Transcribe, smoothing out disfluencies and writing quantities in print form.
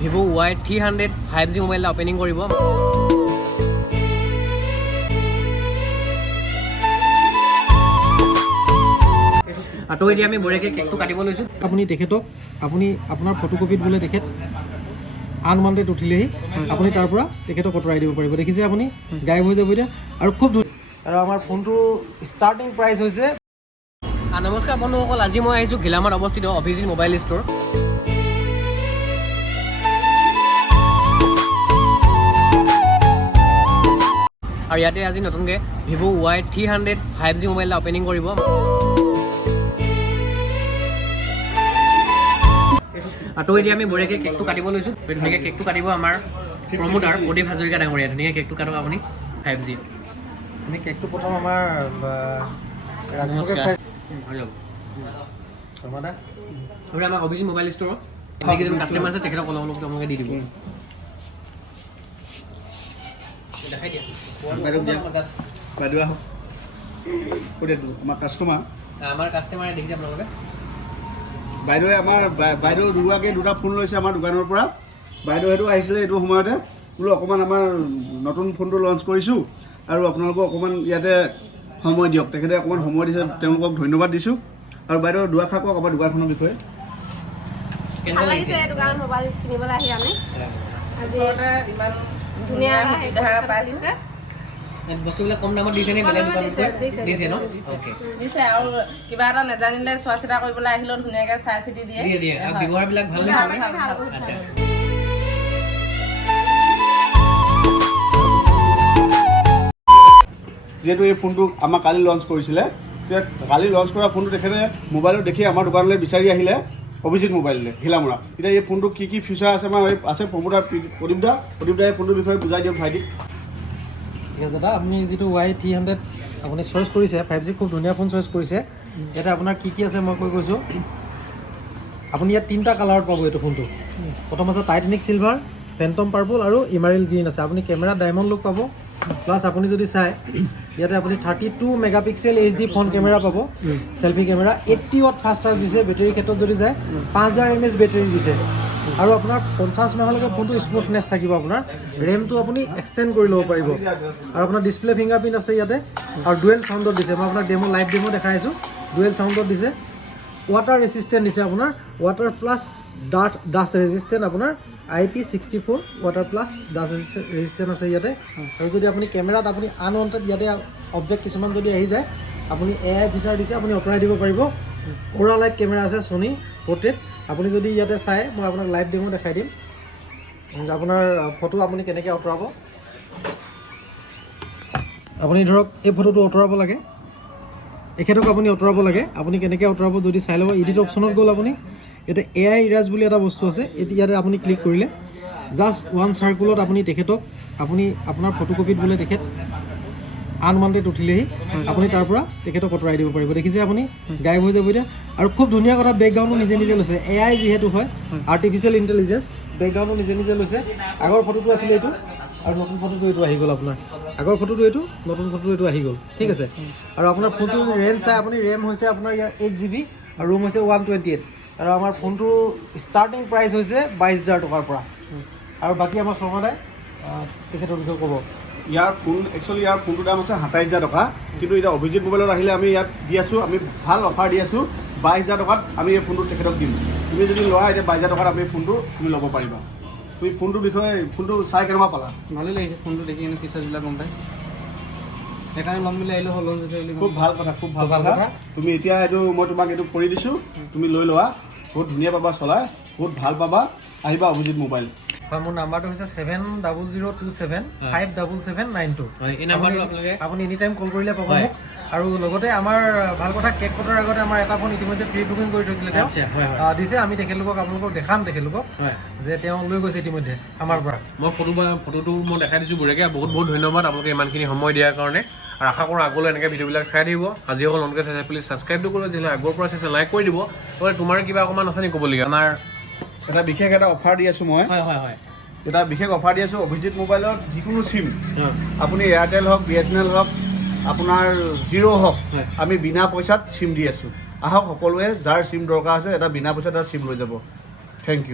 Vivo Y300 5G mobile opening কৰিব। তো এতিয়া আমি বঢ়িয়াকৈ কেকটো কাটিব লৈছোঁ। আপুনি তেখেতক আপুনি আপোনাৰ ফটোকপিত বোলে তেখেত আনৱান্টেড উঠিলেহি আপুনি তাৰ পৰা তেখেতক আঁতৰাই দিব পাৰিব। দেখিছে আপুনি গায়ব হৈ যাব এতিয়া আৰু খুব আৰু আমাৰ ফোনটো ষ্টাৰ্টিং প্ৰাইচ হৈছে। নমস্কাৰ বন্ধুসকল, আজি মই আহিছোঁ ঘিলামাৰত অৱস্থিত অভিজিত মোবাইল ষ্ট'ৰ। আৰু ইয়াতে আজি নতুনকৈ Vivo Y300 5G মোবাইল এটা ওপেনিং কৰিব। তো এতিয়া আমি বঢ়িয়াকৈ কেকটো কাটিব লৈছোঁ। ধুনীয়াকৈ কেকটো কাটিব আমাৰ প্ৰমোটাৰ প্ৰদীপ হাজৰিকা ডাঙৰীয়া। ধুনীয়াকৈ কেকটো কাটক আপুনি 5G। আমি কেকটো প্ৰথম আমাৰ নমস্কাৰ হৈ যাব। শৰ্মাদা আৰু আমাৰ অভিজিত মোবাইল ষ্ট'ৰ যিকেইজন কাষ্টমাৰ আছে তেখেতক অলপ অলপ আপোনালোকে দি দিব। দেখাই দিয়া আমাৰ কাষ্টমাৰে দেখিছে আপোনালোকে। বাইদেৱে আমাৰ বাইদেউ দুগৰাকীয়ে দুটা ফোন লৈছে আমাৰ দোকানৰ পৰা। বাইদেউহেঁতো আহিছিলে এইটো সময়তে, বোলো অকণমান আমাৰ নতুন ফোনটো লঞ্চ কৰিছোঁ আৰু আপোনালোকক অকণমান ইয়াতে সময় দিয়ক। তেখেতে অকণমান সময় দিছে, তেওঁলোকক ধন্যবাদ দিছোঁ। আৰু বাইদেউ দুআষাৰ কওক আমাৰ দোকানখনৰ বিষয়ে। ভাল লাগিছে দোকানত মোবাইল কিনিবলৈ আহি আমি ইমান ধুনীয়া সুবিধা পাইছে। বস্তুবিলাক কম দামত দিছে নে বেলেগ দোকানতকৈ? দিছে ন? অ'কে। দিছে আৰু কিবা এটা নাজানিলে চোৱা চিতা কৰিবলৈ আহিলেও ধুনীয়াকৈ চাই চিতি দিয়ে। দিয়ে আৰু ব্যৱহাৰবিলাক ভাল নে? আচ্ছা। যিহেতু এই ফোনটো আমাৰ কালি লঞ্চ কৰিছিলে, কালি লঞ্চ কৰা ফোনটো তেখেতে মোবাইলত দেখি আমাৰ দোকানলৈ বিচাৰি আহিলে অভিজিত মোবাইললৈ ঘিলামৰা। এতিয়া এই ফোনটো কি ফিচাৰ আছে আমাৰ আছে প্ৰমোটাৰ প্ৰদীপদা এই ফোনটোৰ বিষয়ে বুজাই দিয়ক ভাইটিক। ঠিক আছে দাদা, আপুনি যিটো Y300 আপুনি চইচ কৰিছে 5G খুব ধুনীয়া ফোন চইচ কৰিছে। ইয়াতে আপোনাৰ কি আছে মই কৈ গৈছোঁ। আপুনি ইয়াত 3টা কালাৰত পাব এইটো ফোনটো। প্ৰথম আছে টাইটানিক চিলভাৰ, ফেণ্টম পাৰ্পল আৰু ইমাৰিল গ্ৰীণ আছে। আপুনি কেমেৰা ডায়মণ্ড লুক পাব। প্লাছ আপুনি যদি চাই ইয়াতে আপুনি 32 মেগাপিক্সেল HD ফ্ৰণ্ট কেমেৰা পাব, selfie camera. 80 watt fast charge দিছে। বেটেৰীৰ ক্ষেত্ৰত যদি যায় 5000 mAh বেটেৰী দিছে। আৰু আপোনাৰ 50 মাহলৈকে ফোনটো স্মুথনেছ থাকিব। আপোনাৰ ৰেমটো আপুনি এক্সটেণ্ড কৰি ল'ব পাৰিব। আৰু আপোনাৰ ডিছপ্লে ফিংগাৰপ্ৰিণ্ট আছে ইয়াতে আৰু ডুৱেল চাউণ্ডত দিছে। মই আপোনাক লাইভ ডেমো দেখাই আছোঁ। ডুৱেল চাউণ্ডত দিছে। ৱাটাৰ ৰেচিষ্টেণ্ট দিছে আপোনাৰ, ৱাটাৰ প্লাছ ডাষ্ট ৰেজিষ্টেণ্ট আপোনাৰ IP64 water plus dust resistant আছে ইয়াতে। আৰু যদি আপুনি কেমেৰাত আপুনি আনৱান্টেড ইয়াতে অবজেক্ট কিছুমান যদি আহি যায় আপুনি AI ফিচাৰ দিছে, আপুনি আঁতৰাই দিব পাৰিব। অ'ৰা লাইট কেমেৰা আছে ছনী পৰ্ট্ৰেইট। আপুনি যদি ইয়াতে চাই মই আপোনাক লাইভ ডেমো দেখাই দিম। আপোনাৰ ফটো আপুনি কেনেকৈ আঁতৰাব। আপুনি ধৰক এই ফটোটো আঁতৰাব লাগে, এখেতক আপুনি আঁতৰাব লাগে। আপুনি কেনেকৈ আঁতৰাব যদি চাই ল'ব। এডিট অপশ্যনত গ'ল আপুনি, ইয়াতে AI ইৰাজ বুলি এটা বস্তু আছে। ইয়াতে আপুনি ক্লিক কৰিলে জাষ্ট ওৱান চাৰ্কুলত আপুনি তেখেতক আপুনি আপোনাৰ ফটোকপিত বোলে তেখেত আনৱান্টেড উঠিলেহি আপুনি তাৰ পৰা তেখেতক আঁতৰাই দিব পাৰিব। দেখিছে আপুনি গায়ব হৈ যাব এতিয়া আৰু খুব ধুনীয়া কথা, বেকগ্ৰাউণ্ডো নিজে নিজে লৈছে। AI যিহেতু হয় আৰ্টিফিচিয়েল ইণ্টেলিজেঞ্চ, বেকগ্ৰাউণ্ডো নিজে নিজে লৈছে। আগৰ ফটোটো আছিলে এইটো আৰু নতুন ফটোটো এইটো আহি গ'ল। আপোনাৰ আগৰ ফটোটো এইটো, নতুন ফটোটো এইটো আহি গ'ল। ঠিক আছে। আৰু আপোনাৰ ফোনটো ৰেম চাই আপুনি ৰেম হৈছে আপোনাৰ ইয়াৰ 8GB আৰু ৰোম হৈছে 128। আৰু আমাৰ ফোনটো ষ্টাৰ্টিং প্ৰাইচ হৈছে 22,000 টকাৰ পৰা। আৰু বাকী আমাৰ শৰ্মাদাই তেখেতৰ বিষয়ে ক'ব। ইয়াৰ ফোনটোৰ দাম আছে 27,000 টকা। কিন্তু এতিয়া অভিজিত মোবাইলত আহিলে আমি ইয়াত দি আছোঁ, আমি ভাল অফাৰ দি আছোঁ। 22,000 টকাত আমি এই ফোনটো তেখেতক দিম। তুমি যদি লোৱা এতিয়া 22,000 টকাত আমি ফোনটো তুমি ল'ব পাৰিবা। তুমি ফোনটোৰ বিষয়ে ফোনটো চাই কেনেকুৱা পালা? ভালেই লাগিছে ফোনটো দেখি কিনে, ফিচাৰ্ছবিলাক গম পাই সেইকাৰণে ল'ম বুলি আহিলোঁ। খুব ভাল কথা, খুব ভাল কথা। তুমি এতিয়া মই তোমাক এইটো কৰি দিছোঁ, তুমি লৈ লোৱা। বহুত ধুনীয়া পাবা চলাই, বহুত ভাল পাবা। আহিবা অভিজিত মোবাইল। হয়, মোৰ নাম্বাৰটো হৈছে 7027575792। এই নাম্বাৰটো আপোনালোকে আপুনি এনি টাইম কল কৰিলে পাব মোক। আৰু লগতে আমাৰ ভাল কথা, কেক কটাৰ আগতে আমাৰ এটা ফোন ইতিমধ্যে প্ৰি বুকিং কৰি থৈছিলে তেওঁ দিছে। আমি আপোনালোকক দেখাম তেখেতলোকক যে তেওঁ লৈ গৈছে ইতিমধ্যে আমাৰ পৰা। মই ফটোটো মই দেখাই দিছোঁ বঢ়িয়াকৈ। বহুত ধন্যবাদ আপোনালোকে ইমানখিনি সময় দিয়াৰ কাৰণে। আৰু আশা কৰোঁ আগলৈ এনেকৈ ভিডিঅ'বিলাক চাই থাকিব। আজি অকল নতুনকৈ চাই প্লিজ ছাবস্ক্ৰাইবটো কৰিব। যিহেতু আগৰ পৰা চাইছে লাইক কৰি দিব। তোমাৰ কিবা অকণমান আছে নেকি ক'বলগীয়া? আমাৰ এটা বিশেষ এটা অফাৰ দি আছোঁ মই। হয় এটা বিশেষ অফাৰ দি আছোঁ অভিজিত মোবাইলত। যিকোনো চিম আপুনি এয়াৰটেল হওক, BSNL হওক, আপোনাৰ জিৰ' হওক, আমি বিনা পইচাত চিম দি আছোঁ। আহক সকলোৱে, যাৰ চিম দৰকাৰ আছে এটা বিনা পইচাত এটা চিম লৈ যাব। Thank U.